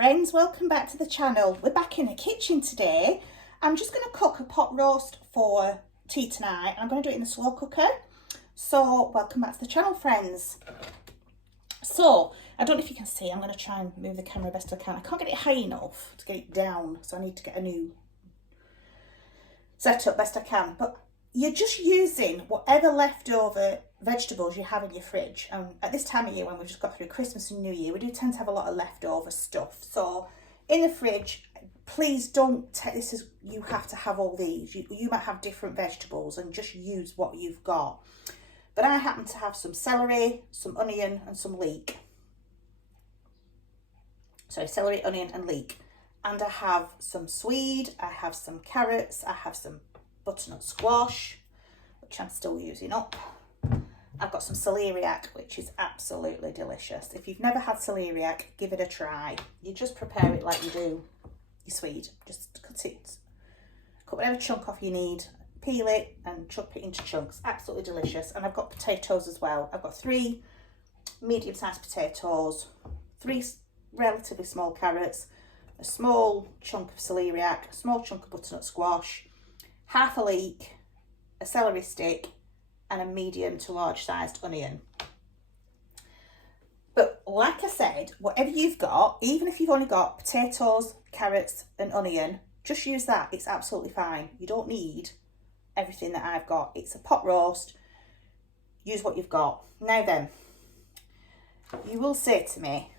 friends, welcome back to the channel. We're back in the kitchen today. I'm just going to cook a pot roast for tea tonight. I'm going to do it in the slow cooker. So welcome back to the channel, friends. So I don't know if you can see, I'm going to try and move the camera best I can. I can't get it high enough to get it down, so I need to get a new setup best I can. But you're just using whatever leftover vegetables you have in your fridge. And at this time of year, when we've just got through Christmas and New Year, we do tend to have a lot of leftover stuff. So in the fridge, please don't take this as you have to have all these. You might have different vegetables and just use what you've got. But I happen to have some celery, some onion and some leek. So celery, onion and leek. And I have some swede, I have some carrots, I have some butternut squash, which I'm still using up. I've got some celeriac, which is absolutely delicious. If you've never had celeriac, give it a try. You just prepare it like you do your swede. Just cut whatever chunk off you need, peel it and chop it into chunks. Absolutely delicious. And I've got potatoes as well. I've got 3 medium-sized potatoes, 3 relatively small carrots, a small chunk of celeriac, a small chunk of butternut squash, half a leek, a celery stick, and a medium to large sized onion. But like I said, whatever you've got, even if you've only got potatoes, carrots and onion, just use that. It's absolutely fine. You don't need everything that I've got. It's a pot roast. Use what you've got. Now then, you will say to me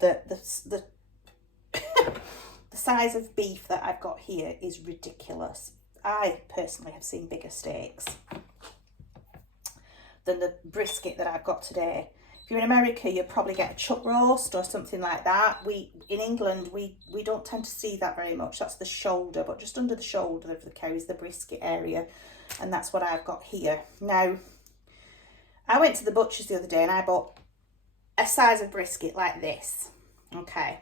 that the size of beef that I've got here is ridiculous. I personally have seen bigger steaks than the brisket that I've got today. If you're in America, you'll probably get a chuck roast or something like that. In England, we don't tend to see that very much. That's the shoulder, but just under the shoulder of the cow is the brisket area, and that's what I've got here. Now, I went to the butcher's the other day and I bought a size of brisket like this, okay?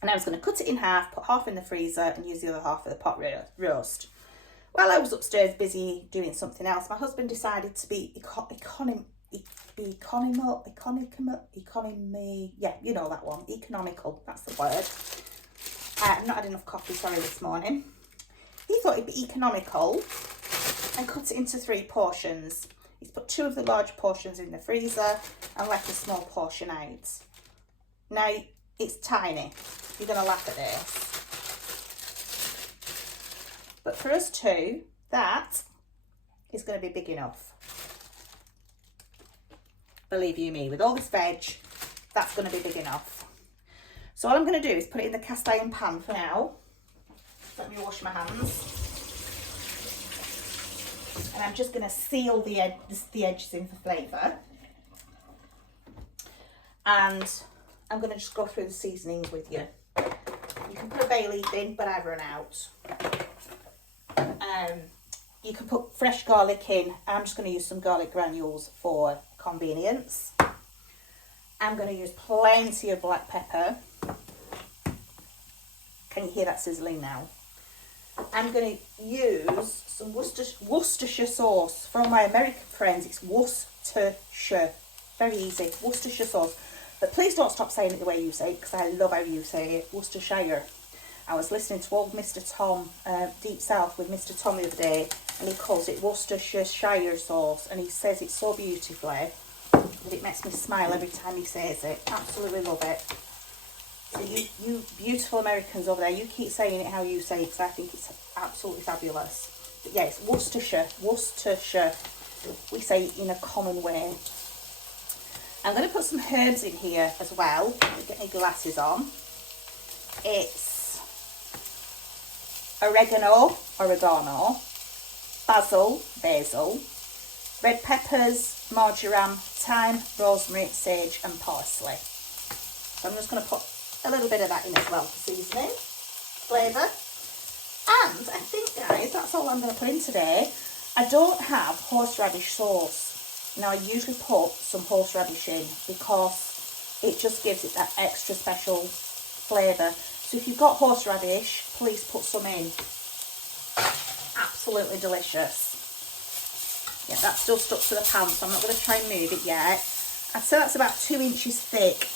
And I was going to cut it in half, put half in the freezer and use the other half for the pot roast. While I was upstairs busy doing something else, my husband decided to be economical, that's the word. I've not had enough coffee, sorry, this morning. He thought it'd be economical and cut it into 3 portions. He's put 2 of the large portions in the freezer and left a small portion out. Now, it's tiny. You're going to laugh at this. But for us two, that is going to be big enough. Believe you me, with all this veg, that's going to be big enough. So all I'm going to do is put it in the cast iron pan for now. Let me wash my hands. And I'm just going to seal the edges in for flavour. And I'm going to just go through the seasonings with you. You can put a bay leaf in, but I've run out. You can put fresh garlic in. I'm just going to use some garlic granules for convenience. I'm going to use plenty of black pepper. Can you hear that sizzling now? I'm going to use some Worcestershire sauce. For all my American friends, it's Worcestershire. Very easy, Worcestershire sauce. But please don't stop saying it the way you say it, because I love how you say it, Worcestershire. I was listening to old Mr. Tom, Deep South with Mr. Tom the other day, and he calls it Worcestershire sauce, and he says it so beautifully that it makes me smile every time he says it. Absolutely love it. So you beautiful Americans over there, you keep saying it how you say it, because I think it's absolutely fabulous. But yeah, it's Worcestershire. We say it in a common way. I'm going to put some herbs in here as well. Let me get my glasses on. It's oregano, basil, red peppers, marjoram, thyme, rosemary, sage and parsley. So I'm just going to put a little bit of that in as well for seasoning, flavour. And I think, guys, that's all I'm going to put in today. I don't have horseradish sauce. Now, I usually put some horseradish in because it just gives it that extra special flavour. So if you've got horseradish, please put some in. Absolutely delicious. Yeah, that's still stuck to the pan, so I'm not going to try and move it yet. I'd say that's about 2 inches thick.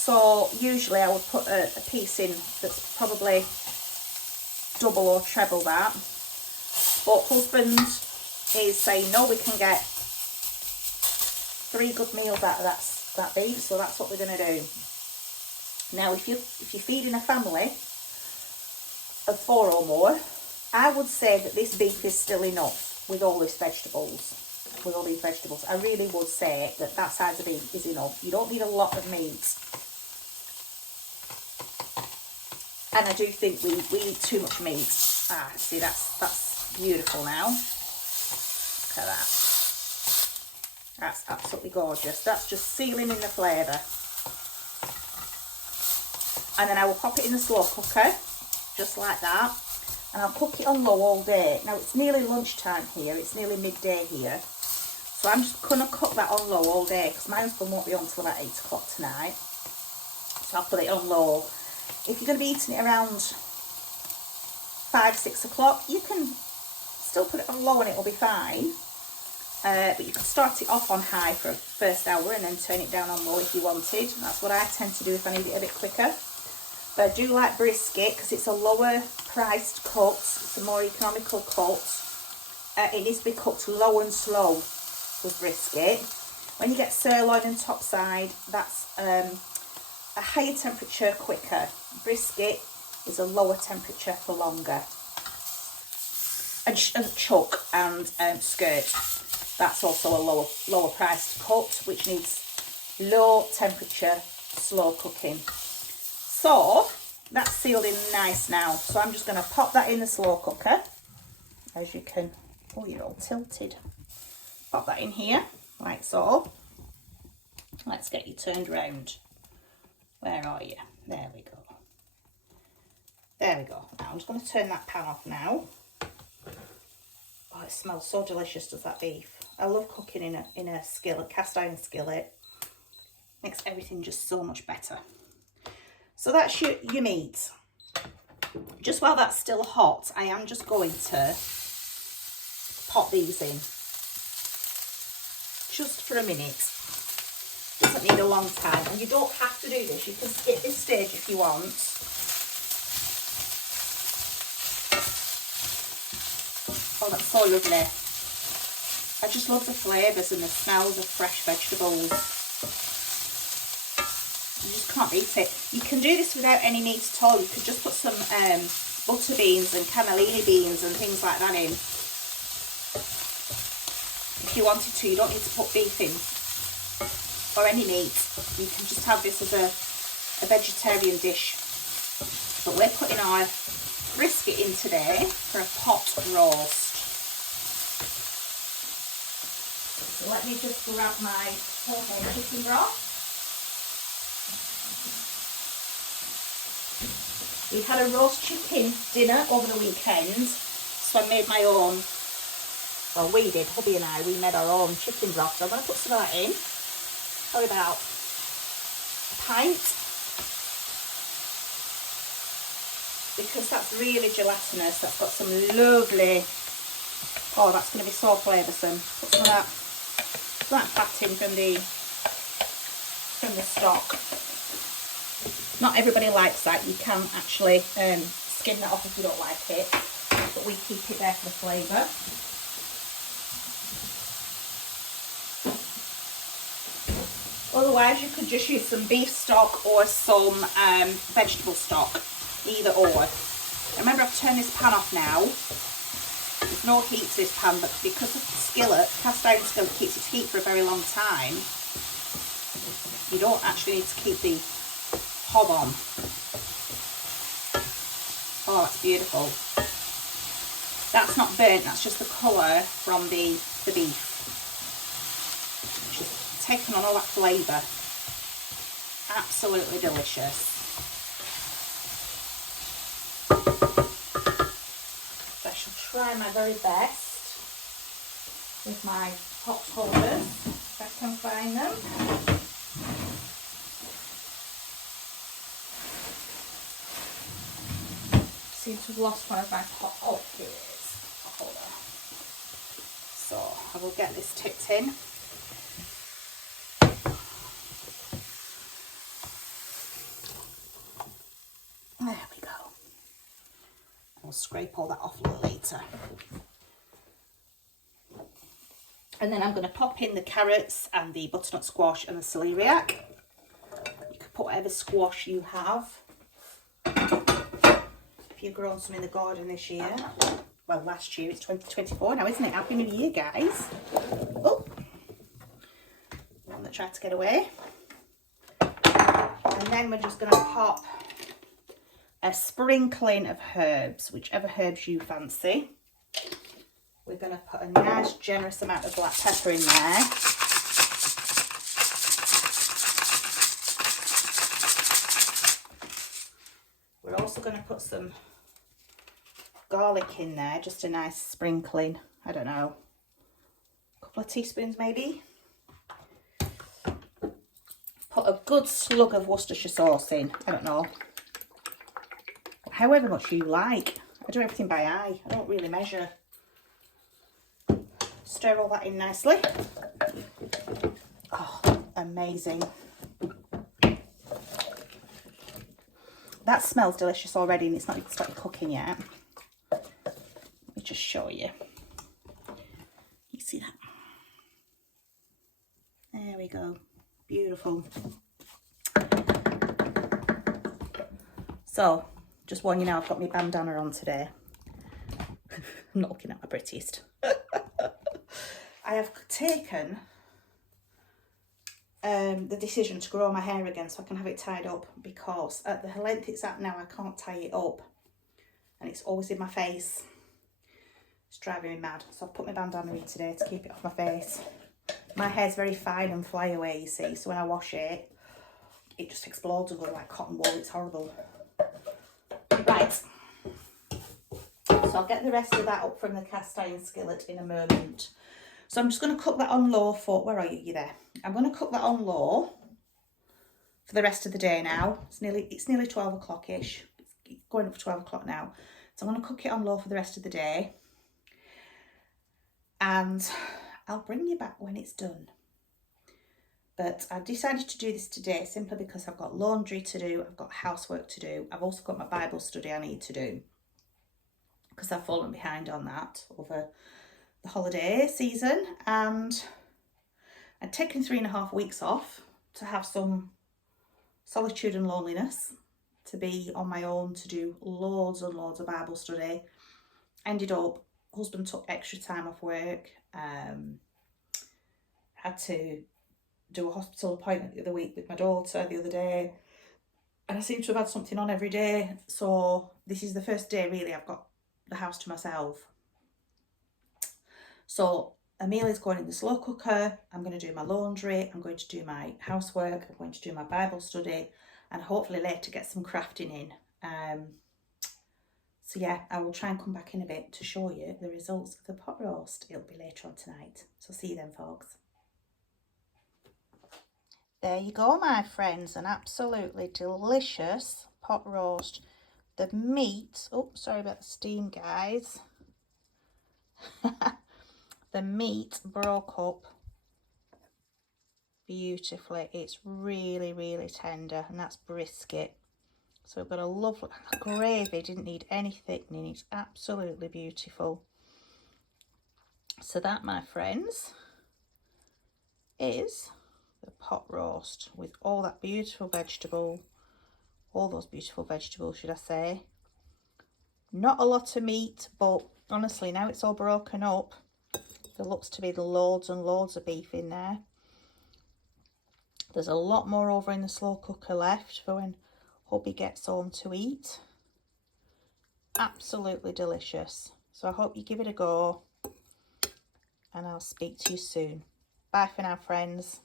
So usually I would put a piece in that's probably double or treble that. But husband is saying, no, we can get 3 good meals out of that beef, so that's what we're going to do. Now, if you're feeding a family of 4 or more, I would say that this beef is still enough with all these vegetables. I really would say that size of beef is enough. You don't need a lot of meat. And I do think we eat too much meat. Ah, see, that's beautiful now. Look at that. That's absolutely gorgeous. That's just sealing in the flavour. And then I will pop it in the slow cooker, just like that. And I'll cook it on low all day. Now, it's nearly lunchtime here. It's nearly midday here. So I'm just going to cook that on low all day because my husband won't be on until about 8 o'clock tonight. So I'll put it on low. If you're going to be eating it around 5, 6 o'clock, you can still put it on low and it will be fine. But you can start it off on high for a first hour and then turn it down on low if you wanted. That's what I tend to do if I need it a bit quicker. But I do like brisket because it's a lower priced cut. It's a more economical cut. It needs to be cooked low and slow with brisket. When you get sirloin and top side, that's a higher temperature quicker. Brisket is a lower temperature for longer. And chuck and skirt, that's also a lower priced cut, which needs low temperature, slow cooking. So that's sealed in nice now. So I'm just going to pop that in the slow cooker. As you can, oh, you're all tilted. Pop that in here, like so. Let's get you turned round. Where are you? There we go. There we go. Now I'm just going to turn that pan off now. Oh, it smells so delicious, does that beef? I love cooking in a skillet, cast iron skillet. Makes everything just so much better. So that's your meat. Just while that's still hot, I am just going to pop these in. Just for a minute. Doesn't need a long time. And you don't have to do this. You can skip this stage if you want. Oh, that's so lovely. I just love the flavours and the smells of fresh vegetables. You just can't beat it. You can do this without any meat at all. You could just put some butter beans and cannellini beans and things like that in. If you wanted to, you don't need to put beef in or any meat. You can just have this as a vegetarian dish. But we're putting our brisket in today for a pot roast. So let me just grab my homemade chicken broth. We had a roast chicken dinner over the weekend, so I made my own. Well, we did, hubby and I, we made our own chicken broth. So I'm going to put some of that in. Probably about a pint. Because that's really gelatinous. That's got some lovely, oh, that's going to be so flavoursome. Put some of that fat in from the stock. Not everybody likes that. You can actually skin that off if you don't like it, but we keep it there for the flavour. Otherwise, you could just use some beef stock or some vegetable stock, either or. Remember, I've turned this pan off now. There's no heat to this pan, but because of the skillet, cast iron skillet keeps its heat for a very long time, you don't actually need to keep the hob on. Oh, that's beautiful. That's not burnt, that's just the colour from the beef. Just taken on all that flavour. Absolutely delicious. So I shall try my very best with my pot holders, if I can find them. Seem to have lost one of my pot. Oh, here it is. Hold on. So I will get this tipped in. We'll scrape all that off a little later. And then I'm going to pop in the carrots and the butternut squash and the celeriac. You can put whatever squash you have. If you've grown some in the garden this year. Well, last year, it's 2024 now, isn't it? Happy New Year, guys. Oh, one that tried to get away. And then we're just going to pop a sprinkling of herbs, whichever herbs you fancy. We're going to put a nice generous amount of black pepper in there. We're also going to put some garlic in there, just a nice sprinkling, I don't know, a couple of teaspoons maybe. Put a good slug of Worcestershire sauce in, I don't know, however much you like. I do everything by eye, I don't really measure. Stir all that in nicely. Oh, amazing. That smells delicious already, and it's not even started cooking yet. Let me just show you. You see that? There we go. Beautiful. So, just warn you now, I've got my bandana on today. I'm not looking at my prettiest. I have taken the decision to grow my hair again so I can have it tied up, because at the length it's at now I can't tie it up and it's always in my face. It's driving me mad. So I've put my bandana in today to keep it off my face. My hair's very fine and fly away, you see, so when I wash it, it just explodes and goes like cotton wool. It's horrible. Right, so I'll get the rest of that up from the cast iron skillet in a moment. So I'm just going to cook that on low for, where are you? You're there. I'm going to cook that on low for the rest of the day now. It's nearly 12 o'clock-ish. It's going up for 12 o'clock now. So I'm going to cook it on low for the rest of the day. And I'll bring you back when it's done. But I've decided to do this today simply because I've got laundry to do. I've got housework to do. I've also got my Bible study I need to do, because I've fallen behind on that over the holiday season, and I'd taken 3.5 weeks off to have some solitude and loneliness, to be on my own, to do loads and loads of Bible study. Ended up, husband took extra time off work, had to do a hospital appointment the other week with my daughter the other day, and I seem to have had something on every day. So this is the first day really I've got the house to myself. So a meal is going in the slow cooker. I'm going to do my laundry. I'm going to do my housework. I'm going to do my Bible study, and hopefully later get some crafting in. So yeah, I will try and come back in a bit to show you the results of the pot roast. It'll be later on tonight. So see you then, folks. There you go, my friends. An absolutely delicious pot roast. The meat, oh, sorry about the steam, guys. The meat broke up beautifully. It's really, really tender, and that's brisket. So we've got a lovely gravy, didn't need any thickening. It's absolutely beautiful. So that, my friends, is the pot roast with all that beautiful vegetable, all those beautiful vegetables, should I say. Not a lot of meat, but honestly, now it's all broken up, there looks to be loads and loads of beef in there. There's a lot more over in the slow cooker left for when hubby gets home to eat. Absolutely delicious. So I hope you give it a go, and I'll speak to you soon. Bye for now, friends.